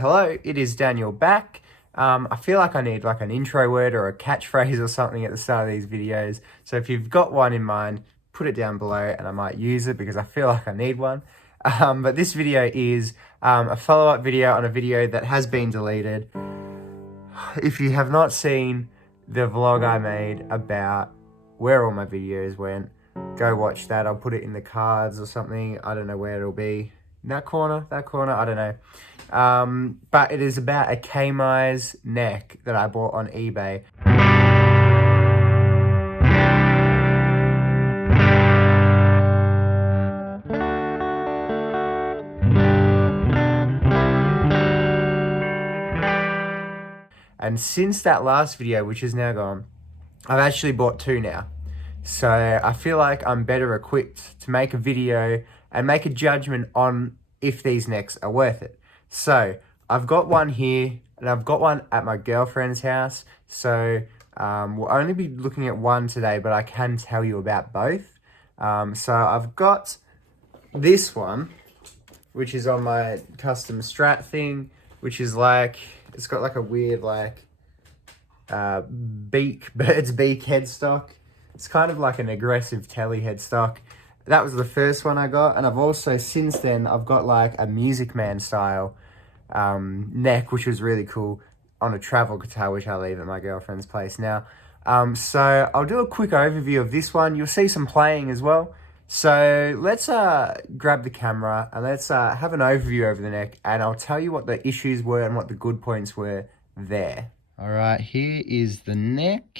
Hello, it is Daniel back. I feel like I need like an intro word or a catchphrase or something at the start of these videos. So if you've got one in mind, put it down below and I might use it because I feel like I need one. But this video is a follow-up video on a video that has been deleted. If you have not seen the vlog I made about where all my videos went, go watch that. I'll put it in the cards or something. I don't know where it'll be. That corner, I don't know. But it is about a Kmise Neck that I bought on eBay. And since that last video, which is now gone, I've actually bought two now. So I feel like I'm better equipped to make a video and make a judgment on if these necks are worth it. So I've got one here and I've got one at my girlfriend's house. So we'll only be looking at one today, but I can tell you about both. So I've got this one, which is on my custom Strat thing, which is like, it's got like a weird like bird's beak headstock. It's kind of like an aggressive telly headstock. That was the first one I got, and I've also, since then, I've got like a Music Man style neck, which was really cool, on a travel guitar, which I leave at my girlfriend's place now. So I'll do a quick overview of this one. You'll see some playing as well. So let's grab the camera and let's have an overview over the neck, and I'll tell you what the issues were and what the good points were there. All right, here is the neck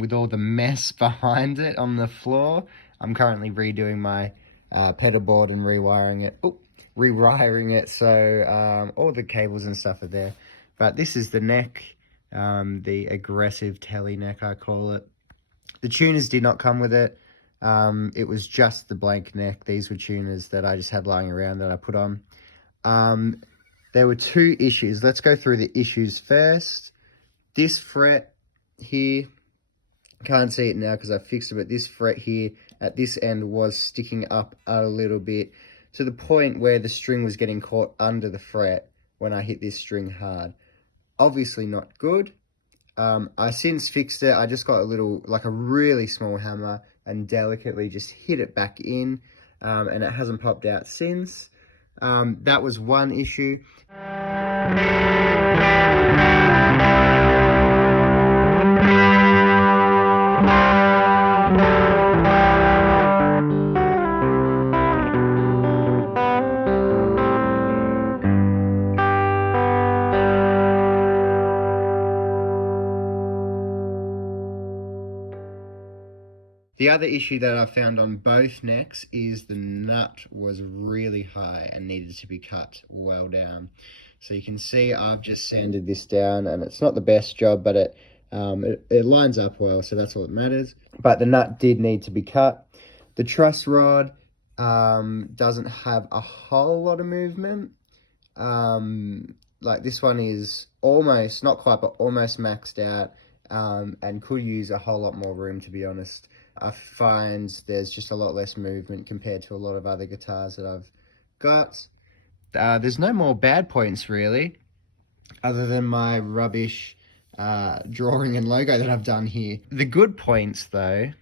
with all the mess behind it on the floor. I'm currently redoing my pedal board and rewiring it, so all the cables and stuff are there. But this is the neck, the aggressive telly neck, I call it. The tuners did not come with it. It was just the blank neck. These were tuners that I just had lying around that I put on. There were two issues. Let's go through the issues first. This fret here, can't see it now because I fixed it, but this fret here at this end was sticking up a little bit to the point where the string was getting caught under the fret when I hit this string hard. Obviously not good. I since fixed it. I just got a little, like a really small hammer and delicately just hit it back in, and it hasn't popped out since. That was one issue. The other issue that I found on both necks is the nut was really high and needed to be cut well down. So you can see I've just sanded this down, and it's not the best job, but it lines up well, so that's all that matters. But the nut did need to be cut. The truss rod doesn't have a whole lot of movement. Like this one is almost, not quite, but almost maxed out, and could use a whole lot more room, to be honest. I find there's just a lot less movement compared to a lot of other guitars that I've got. There's no more bad points really, other than my rubbish drawing and logo that I've done here. The good points though,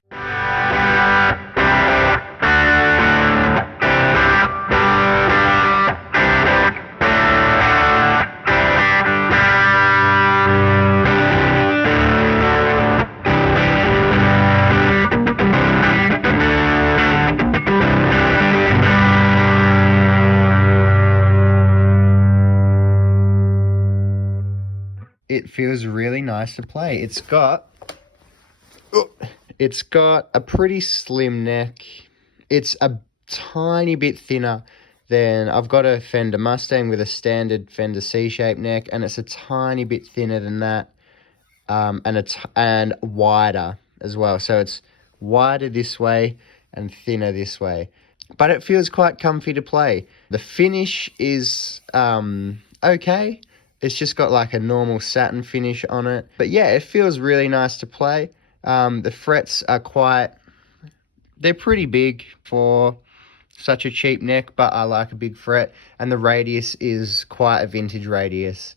it feels really nice to play. It's got a pretty slim neck. It's a tiny bit thinner than, I've got a Fender Mustang with a standard Fender C-shaped neck, and it's a tiny bit thinner than that, and wider as well. So it's wider this way and thinner this way. But it feels quite comfy to play. The finish is okay. It's just got like a normal satin finish on it. But yeah, it feels really nice to play. The frets are they're pretty big for such a cheap neck, but I like a big fret. And the radius is quite a vintage radius.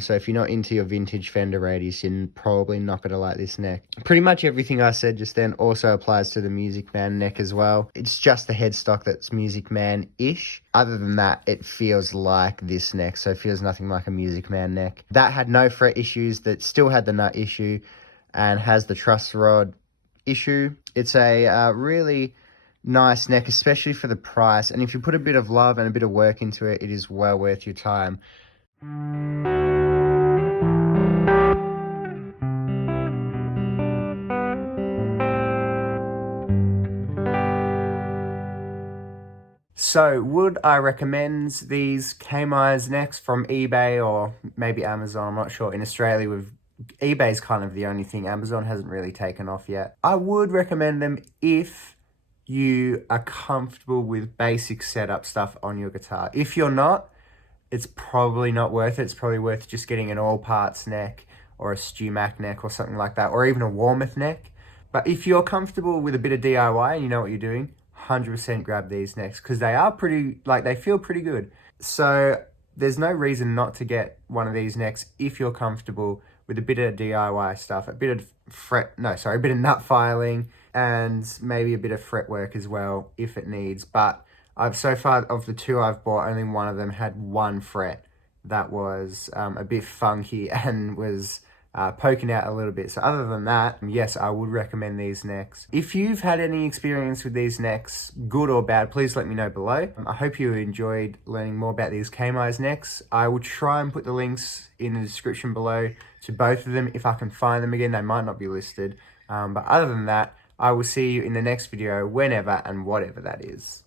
So if you're not into your vintage Fender radius, you're probably not going to like this neck. Pretty much everything I said just then also applies to the Music Man neck as well. It's just the headstock that's Music Man-ish. Other than that, it feels like this neck, so it feels nothing like a Music Man neck. That had no fret issues, that still had the nut issue, and has the truss rod issue. It's a really nice neck, especially for the price. And if you put a bit of love and a bit of work into it, it is well worth your time. So, would I recommend these Kmise Necks from eBay or maybe Amazon? I'm not sure. In Australia, eBay's kind of the only thing. Amazon hasn't really taken off yet. I would recommend them if you are comfortable with basic setup stuff on your guitar. If you're not, it's probably not worth it. It's probably worth just getting an all parts neck or a StewMac neck or something like that, or even a Warmoth neck. But if you're comfortable with a bit of DIY and you know what you're doing, 100% grab these necks, because they feel pretty good. So there's no reason not to get one of these necks if you're comfortable with a bit of DIY stuff, a bit of nut filing, and maybe a bit of fret work as well if it needs. But so far of the two I've bought, only one of them had one fret that was a bit funky and was poking out a little bit. So other than that, yes, I would recommend these necks. If you've had any experience with these necks, good or bad, please let me know below. I hope you enjoyed learning more about these Kmise necks. I will try and put the links in the description below to both of them if I can find them again. They might not be listed. But other than that, I will see you in the next video, whenever and whatever that is.